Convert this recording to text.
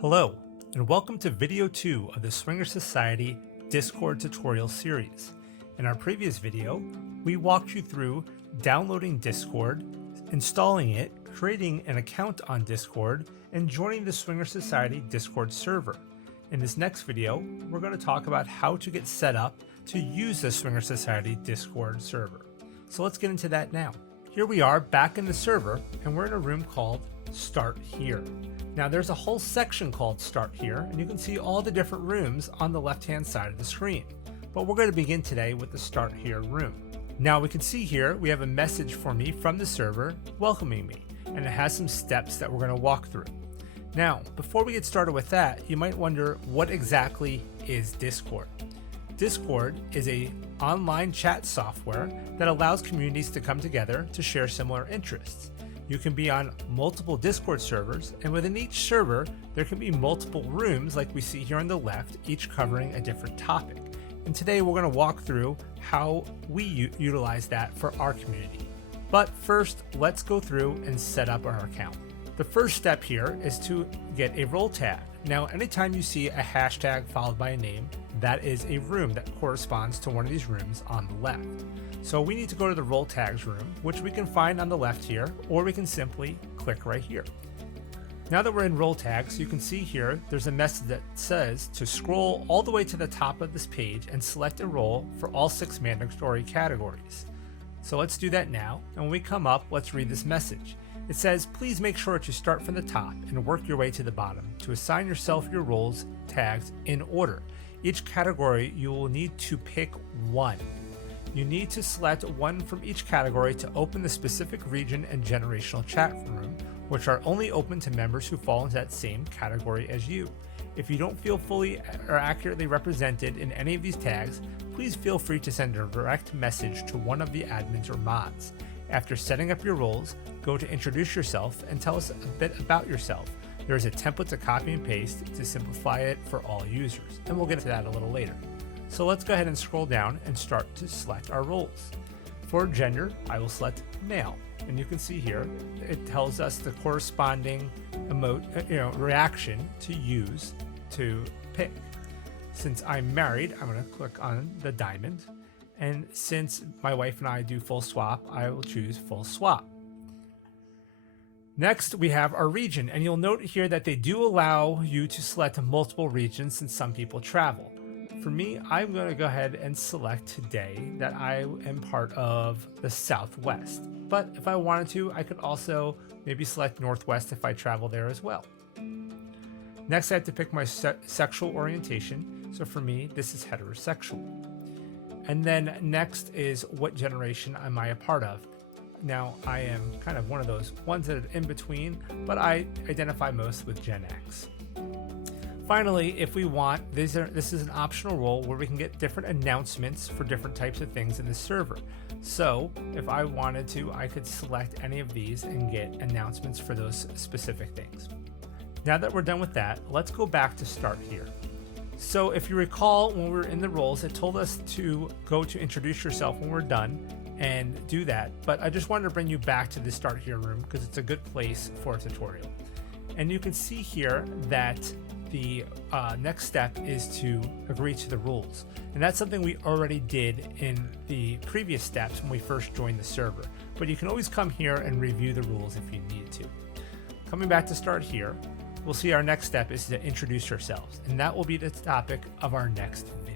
Hello, and welcome to video 2 of the Swinger Society Discord tutorial series. In our previous video, we walked you through downloading Discord, installing it, creating an account on Discord, and joining the Swinger Society Discord server. In this next video, we're going to talk about how to get set up to use the Swinger Society Discord server. So let's get into that now. Here we are back in the server, and we're in a room called Start Here. Now there's a whole section called Start Here, and you can see all the different rooms on the left-hand side of the screen. But we're going to begin today with the Start Here room. Now we can see here we have a message for me from the server welcoming me, and it has some steps that we're going to walk through. Now, before we get started with that, you might wonder, what exactly is Discord? Discord is an online chat software that allows communities to come together to share similar interests. You can be on multiple Discord servers, and within each server, there can be multiple rooms like we see here on the left, each covering a different topic. And today we're going to walk through how we utilize that for our community. But first, let's go through and set up our account. The first step here is to get a role tag. Now, anytime you see a hashtag followed by a name, that is a room that corresponds to one of these rooms on the left. So we need to go to the role tags room, which we can find on the left here, or we can simply click right here. Now that we're in role tags, you can see here there's a message that says to scroll all the way to the top of this page and select a role for all 6 mandatory categories. So let's do that now, and when we come up, let's read this message. It says, please make sure to start from the top and work your way to the bottom to assign yourself your roles tags in order. Each category you will need to pick one. You need to select one from each category to open the specific region and generational chat room, which are only open to members who fall into that same category as you. If you don't feel fully or accurately represented in any of these tags, please feel free to send a direct message to one of the admins or mods. After setting up your roles, go to introduce yourself and tell us a bit about yourself. There is a template to copy and paste to simplify it for all users, and we'll get to that a little later. So let's go ahead and scroll down and start to select our roles. For gender, I will select male, and you can see here it tells us the corresponding reaction to use to pick. Since I'm married, I'm going to click on the diamond, and since my wife and I do full swap, I will choose full swap. Next, we have our region, and you'll note here that they do allow you to select multiple regions since some people travel. For me, I'm going to go ahead and select today that I am part of the Southwest. But if I wanted to, I could also maybe select Northwest if I travel there as well. Next, I have to pick my sexual orientation. So for me, this is heterosexual. And then next is what generation am I a part of? Now, I am kind of one of those ones that are in between, but I identify most with Gen X. Finally, if we want, this is an optional role where we can get different announcements for different types of things in the server. So if I wanted to, I could select any of these and get announcements for those specific things. Now that we're done with that, let's go back to Start Here. So if you recall, when we were in the roles, it told us to go to introduce yourself when we're done and do that. But I just wanted to bring you back to the Start Here room because it's a good place for a tutorial. And you can see here that the next step is to agree to the rules. And that's something we already did in the previous steps when we first joined the server. But you can always come here and review the rules if you need to. Coming back to Start Here, we'll see our next step is to introduce yourselves. And that will be the topic of our next video.